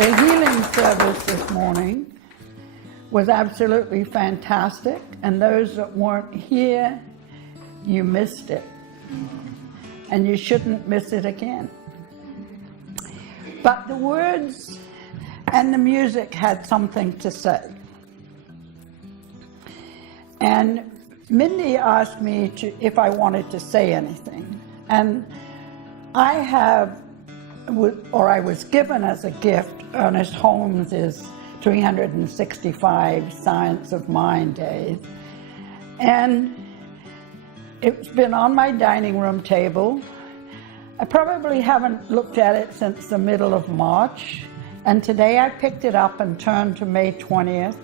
The healing service this morning was absolutely fantastic, and those that weren't here, you missed it, and you shouldn't miss it again. But the words and the music had something to say. And Mindy asked me if I wanted to say anything, and I was given as a gift Ernest Holmes's 365 Science of Mind days, and it's been on my dining room table. I probably haven't looked at it since the middle of March, and today I picked it up and turned to May 20th,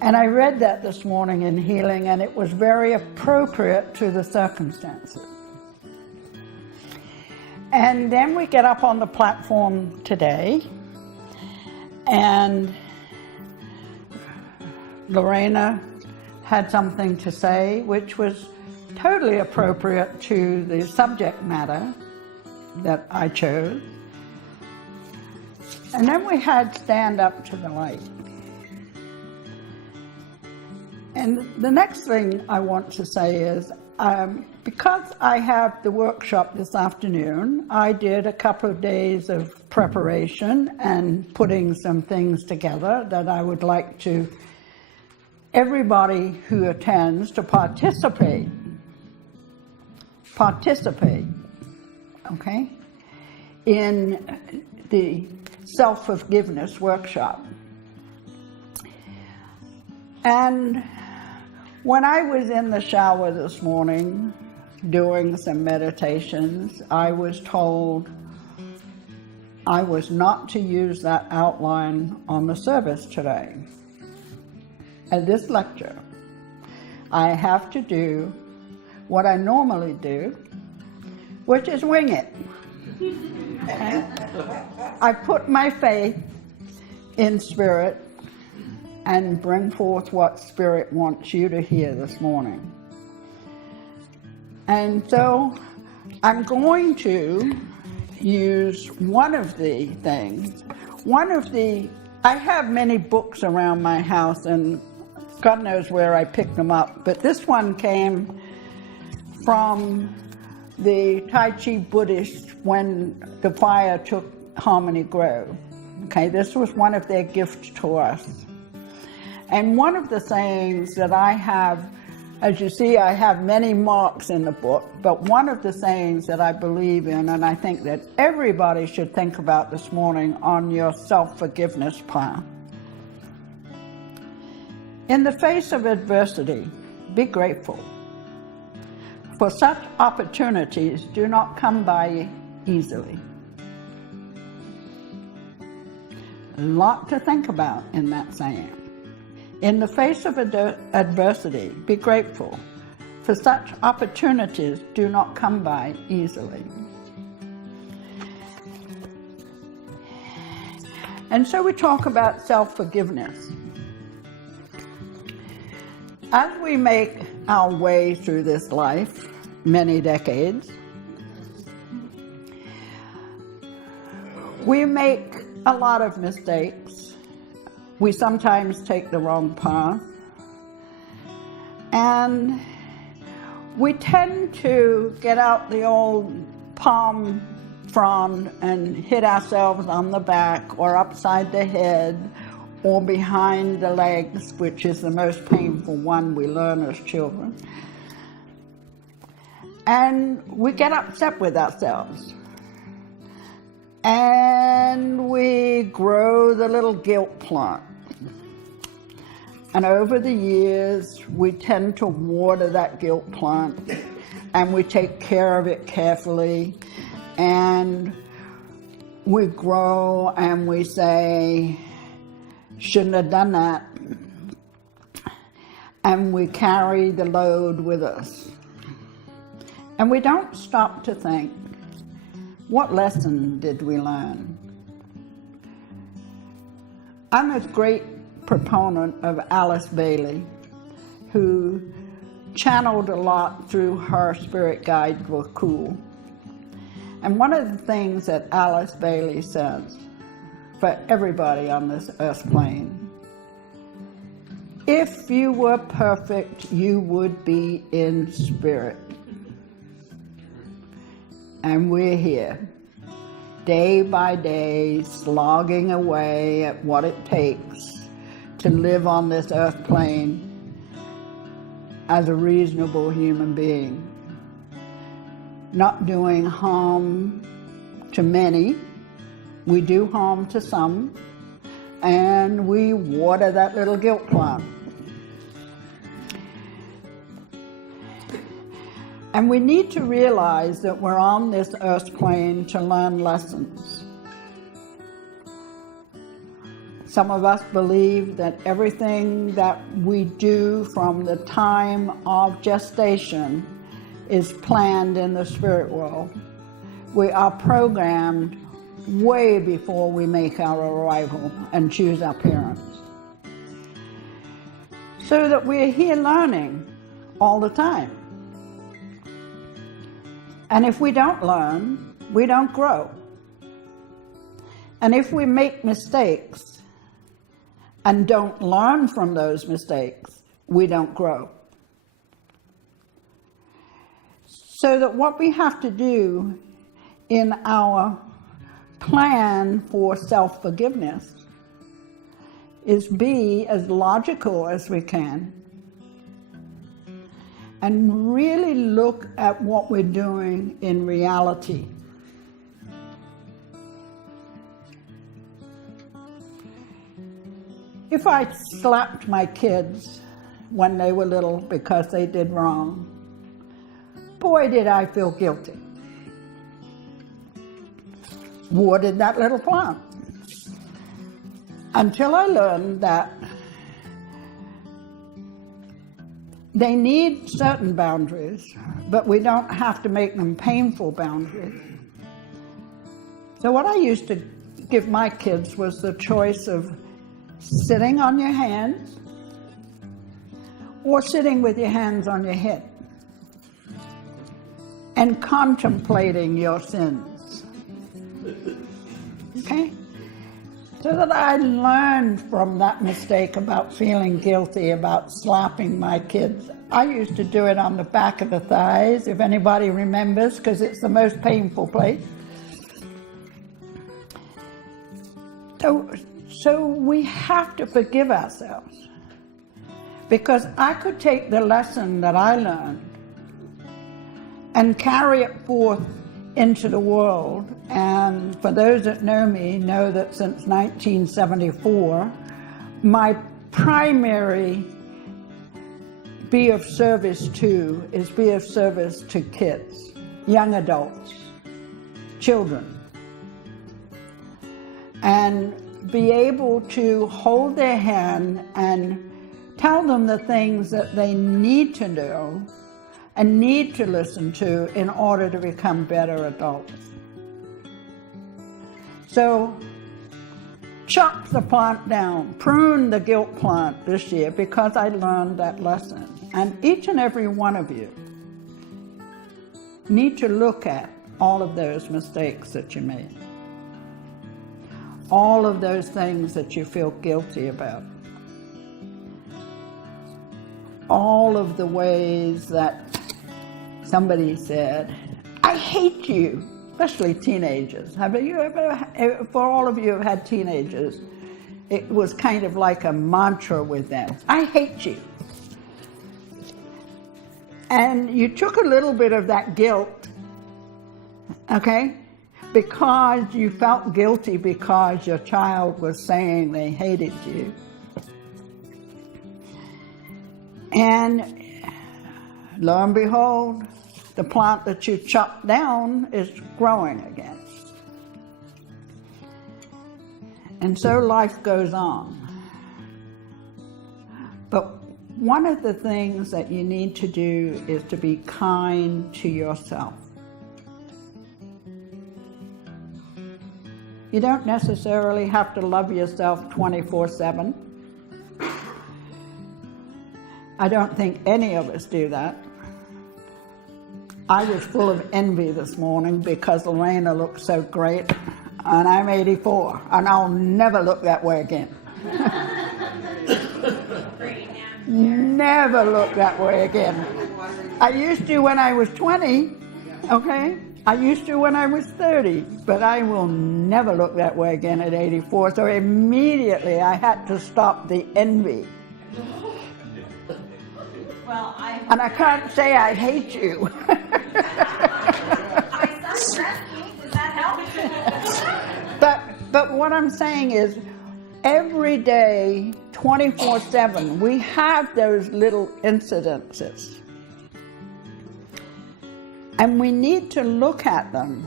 and I read that this morning in healing, and it was very appropriate to the circumstances. And then we get up on the platform today, and Lorena had something to say which was totally appropriate to the subject matter that I chose. And then we had Stand Up to the Light. And the next thing I want to say is, because I have the workshop this afternoon, I did a couple of days of preparation and putting some things together that I would like to everybody who attends to participate, okay, in the self-forgiveness workshop. And when I was in the shower this morning doing some meditations, I was told I was not to use that outline on the service today. At this lecture, I have to do what I normally do, which is wing it. Okay? I put my faith in Spirit and bring forth what Spirit wants you to hear this morning. And so I'm going to use one of the things. I have many books around my house, and God knows where I picked them up, but this one came from the Tai Chi Buddhists when the fire took Harmony Grove. Okay, this was one of their gifts to us. And one of the sayings that I have, as you see, I have many marks in the book, but one of the sayings that I believe in, and I think that everybody should think about this morning on your self-forgiveness path. In the face of adversity, be grateful. For such opportunities do not come by easily. A lot to think about in that saying. In the face of adversity, be grateful, for such opportunities do not come by easily. And so we talk about self-forgiveness. As we make our way through this life, many decades, we make a lot of mistakes. We sometimes take the wrong path, and we tend to get out the old palm frond and hit ourselves on the back or upside the head or behind the legs, which is the most painful one we learn as children. And we get upset with ourselves. And we grow the little guilt plant. And over the years, we tend to water that guilt plant, and we take care of it carefully, and we grow and we say, shouldn't have done that, and we carry the load with us. And we don't stop to think, what lesson did we learn? I'm a great proponent of Alice Bailey, who channeled a lot through her spirit guide, Wakul. And one of the things that Alice Bailey says, for everybody on this earth plane. If you were perfect, you would be in spirit. And we're here, day by day, slogging away at what it takes to live on this earth plane as a reasonable human being. Not doing harm to many. We do harm to some, and we water that little guilt plant. And we need to realize that we're on this earth plane to learn lessons. Some of us believe that everything that we do from the time of gestation is planned in the spirit world. We are programmed way before we make our arrival and choose our parents. So that we're here learning all the time. And if we don't learn, we don't grow. And if we make mistakes and don't learn from those mistakes, we don't grow. So that what we have to do in our plan for self-forgiveness is be as logical as we can and really look at what we're doing in reality. If I slapped my kids when they were little because they did wrong, boy, did I feel guilty. Watered that little plant. Until I learned that they need certain boundaries, but we don't have to make them painful boundaries. So what I used to give my kids was the choice of sitting on your hands or sitting with your hands on your head and contemplating your sins. Okay? So that I learned from that mistake about feeling guilty about slapping my kids. I used to do it on the back of the thighs, if anybody remembers, because it's the most painful place. So we have to forgive ourselves. Because I could take the lesson that I learned and carry it forth into the world. And for those that know me, know that since 1974, my primary be of service to is be of service to kids, young adults, children, and be able to hold their hand and tell them the things that they need to know and need to listen to in order to become better adults. So, chop the plant down, prune the guilt plant this year because I learned that lesson. And each and every one of you need to look at all of those mistakes that you made. All of those things that you feel guilty about. All of the ways that somebody said, I hate you, especially teenagers. Have you ever, for all of you who have had teenagers, it was kind of like a mantra with them. I hate you. And you took a little bit of that guilt, okay, because you felt guilty because your child was saying they hated you. And lo and behold, the plant that you chopped down is growing again. And so life goes on. But one of the things that you need to do is to be kind to yourself. You don't necessarily have to love yourself 24/7. I don't think any of us do that. I was full of envy this morning because Elena looked so great. And I'm 84, and I'll never look that way again. Never look that way again. I used to when I was 20, okay? I used to when I was 30, but I will never look that way again at 84. So immediately I had to stop the envy. Well, and I can't say I hate you. I started asking, does that help? But what I'm saying is, every day, 24/7, we have those little incidences. And we need to look at them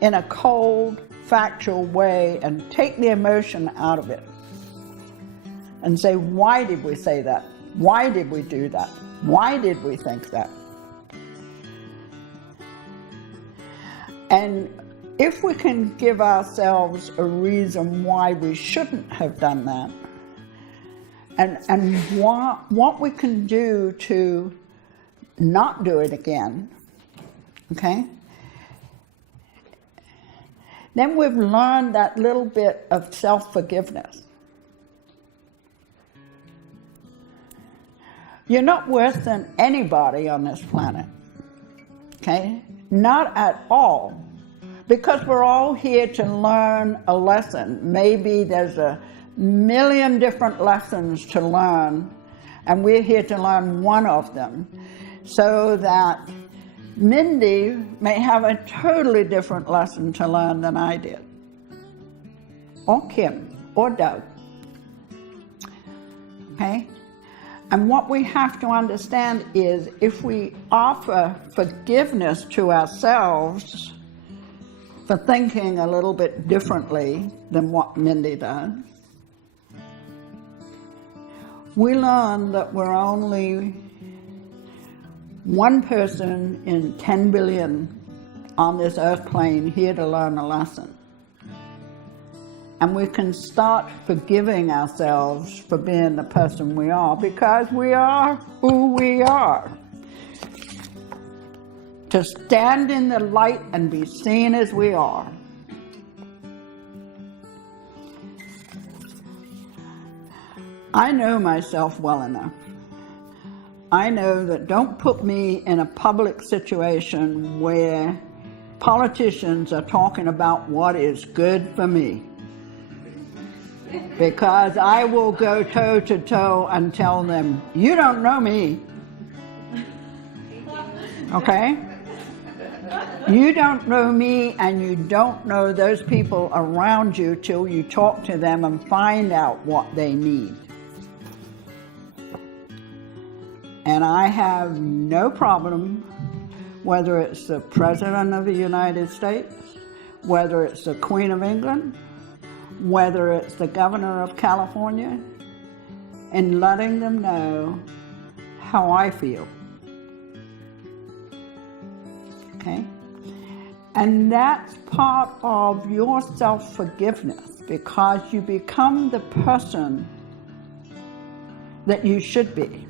in a cold, factual way and take the emotion out of it. And say, why did we say that? Why did we do that? Why did we think that? And if we can give ourselves a reason why we shouldn't have done that, and what we can do to not do it again, okay? Then we've learned that little bit of self-forgiveness. You're not worse than anybody on this planet, okay? Not at all. Because we're all here to learn a lesson. Maybe there's a million different lessons to learn, and we're here to learn one of them, so that Mindy may have a totally different lesson to learn than I did, or Kim, or Doug. Okay? And what we have to understand is, if we offer forgiveness to ourselves for thinking a little bit differently than what Mindy does, we learn that we're only one person in 10 billion on this earth plane here to learn a lesson. And we can start forgiving ourselves for being the person we are, because we are who we are. To stand in the light and be seen as we are. I know myself well enough. I know that don't put me in a public situation where politicians are talking about what is good for me. Because I will go toe to toe and tell them, you don't know me. Okay? You don't know me, and you don't know those people around you till you talk to them and find out what they need. And I have no problem, whether it's the President of the United States, whether it's the Queen of England, whether it's the Governor of California, in letting them know how I feel. Okay? And that's part of your self-forgiveness, because you become the person that you should be.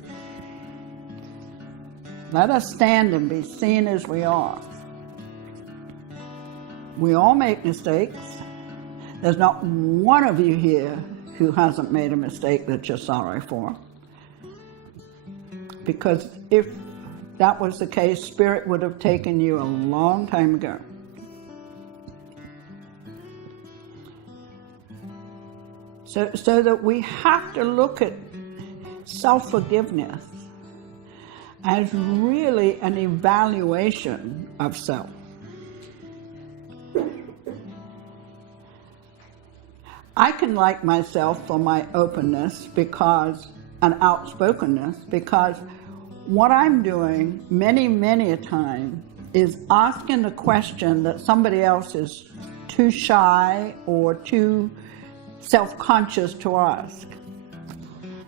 Let us stand and be seen as we are. We all make mistakes. There's not one of you here who hasn't made a mistake that you're sorry for. Because if that was the case, Spirit would have taken you a long time ago. So that we have to look at self-forgiveness as really an evaluation of self. I can like myself for my openness and outspokenness, because what I'm doing many a time is asking a question that somebody else is too shy or too self-conscious to ask.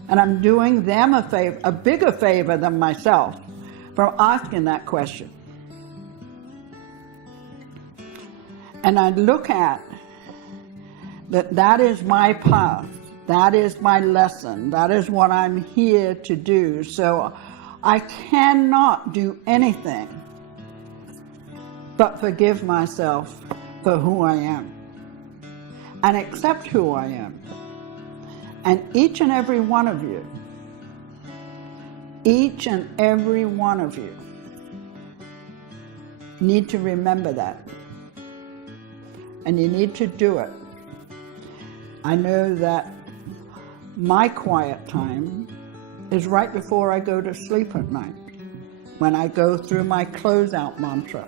And I'm doing them a favor, a bigger favor than myself, for asking that question. And I look at that is my path, that is my lesson, that is what I'm here to do. So I cannot do anything but forgive myself for who I am. and accept who I am. And each and every one of you, each and every one of you need to remember that. And you need to do it. I know that my quiet time is right before I go to sleep at night, when I go through my closeout mantra.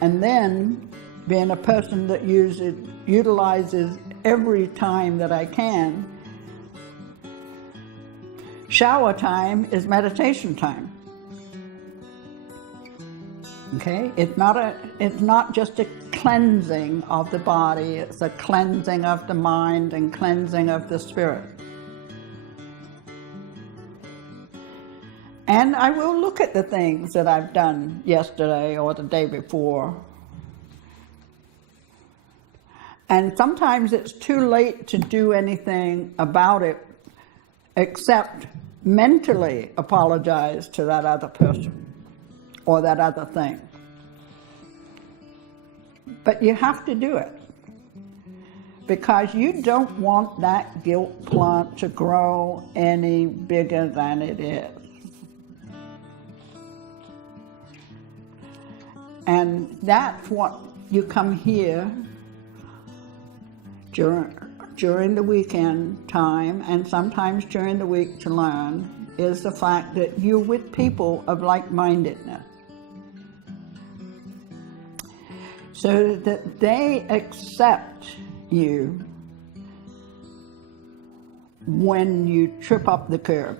And then, being a person that utilizes every time that I can, shower time is meditation time. Okay? It's not just a cleansing of the body, it's a cleansing of the mind and cleansing of the spirit. And I will look at the things that I've done yesterday or the day before. And sometimes it's too late to do anything about it except mentally apologize to that other person or that other thing. But you have to do it, because you don't want that guilt plant to grow any bigger than it is. And that's what you come here during the weekend time and sometimes during the week to learn, is the fact that you're with people of like-mindedness, so that they accept you when you trip up the curb.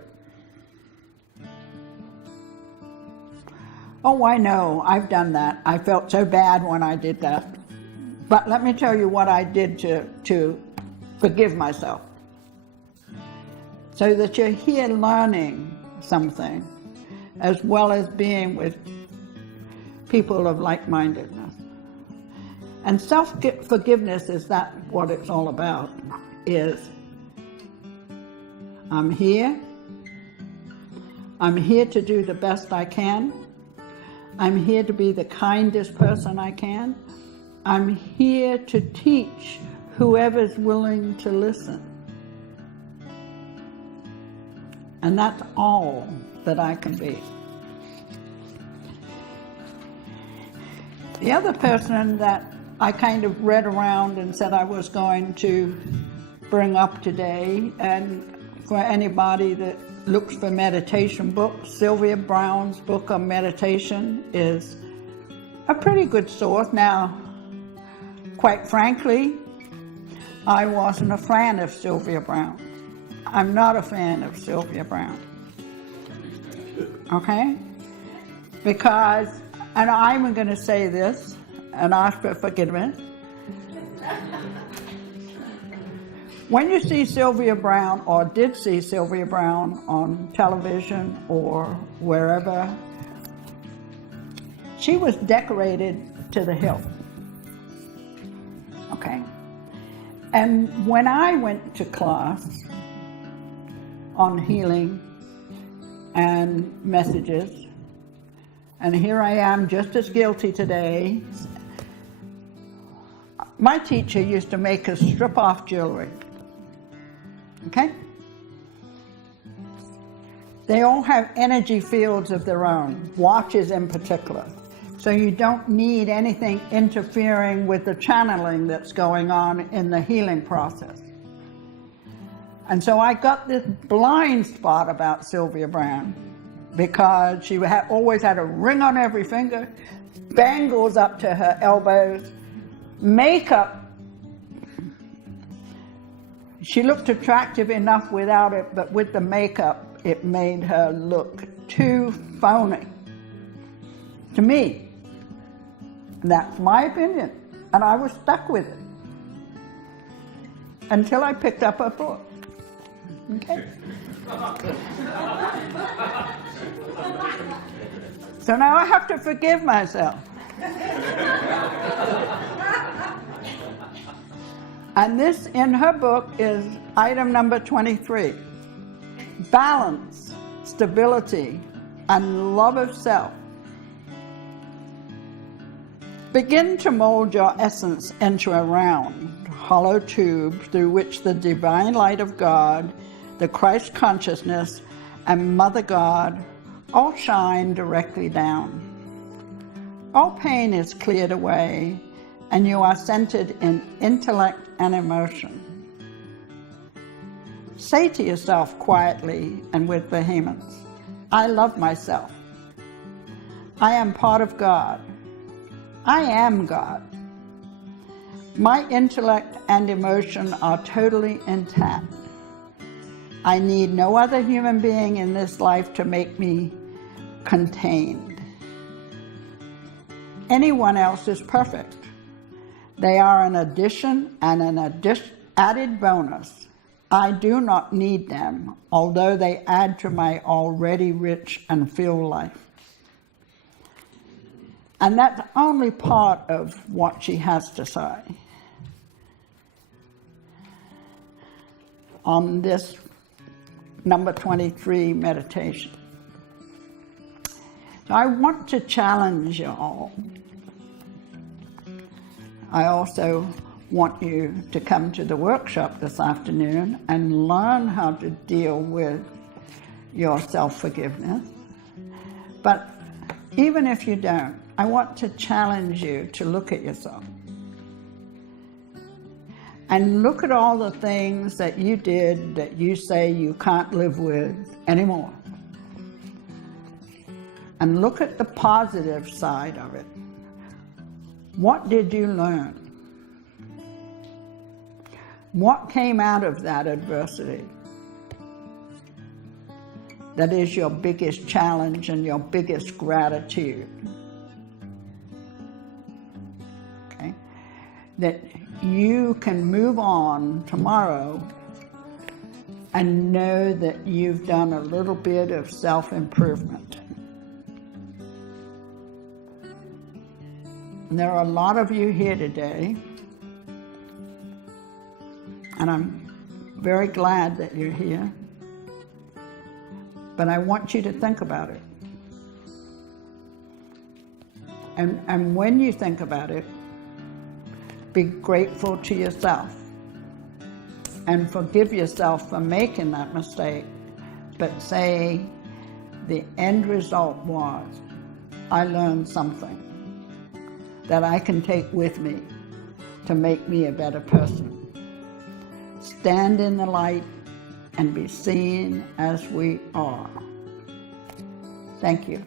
Oh, I know, I've done that. I felt so bad when I did that. But let me tell you what I did to forgive myself. So that you're here learning something, as well as being with people of like-mindedness. And self-forgiveness is that what it's all about, is I'm here to do the best I can. I'm here to be the kindest person I can. I'm here to teach whoever's willing to listen. And that's all that I can be. The other person that I kind of read around and said I was going to bring up today, and for anybody that looks for meditation books, Sylvia Browne's book on meditation is a pretty good source. Now, quite frankly, I wasn't a fan of Sylvia Browne. I'm not a fan of Sylvia Browne. Okay? Because, and I'm going to say this and ask for forgiveness. When you see Sylvia Browne, or did see Sylvia Browne on television or wherever, she was decorated to the hilt. Okay? And when I went to class on healing and messages, and here I am just as guilty today, my teacher used to make us strip off jewelry. Okay? They all have energy fields of their own, watches in particular. So you don't need anything interfering with the channeling that's going on in the healing process. And so I got this blind spot about Sylvia Browne, because she always had a ring on every finger, bangles up to her elbows, makeup. She looked attractive enough without it, but with the makeup, it made her look too phony. To me. That's my opinion, and I was stuck with it until I picked up her book. Okay? So now I have to forgive myself. And this in her book is item number 23. Balance, stability, and love of self. Begin to mold your essence into a round, hollow tube through which the divine light of God, the Christ consciousness, and Mother God all shine directly down. All pain is cleared away, and you are centered in intellect and emotion. Say to yourself quietly and with vehemence, I love myself. I am part of God. I am God. My intellect and emotion are totally intact. I need no other human being in this life to make me contained. Anyone else is perfect. They are an addition and an added bonus. I do not need them, although they add to my already rich and full life. And that's only part of what she has to say on this number 23 meditation. So I want to challenge you all. I also want you to come to the workshop this afternoon and learn how to deal with your self-forgiveness. But even if you don't, I want to challenge you to look at yourself and look at all the things that you did that you say you can't live with anymore. And look at the positive side of it. What did you learn? What came out of that adversity? That is your biggest challenge and your biggest gratitude. Okay? That you can move on tomorrow and know that you've done a little bit of self-improvement. And there are a lot of you here today, and I'm very glad that you're here. But I want you to think about it. And when you think about it, be grateful to yourself and forgive yourself for making that mistake, but say the end result was, I learned something that I can take with me to make me a better person. Stand in the light and be seen as we are. Thank you.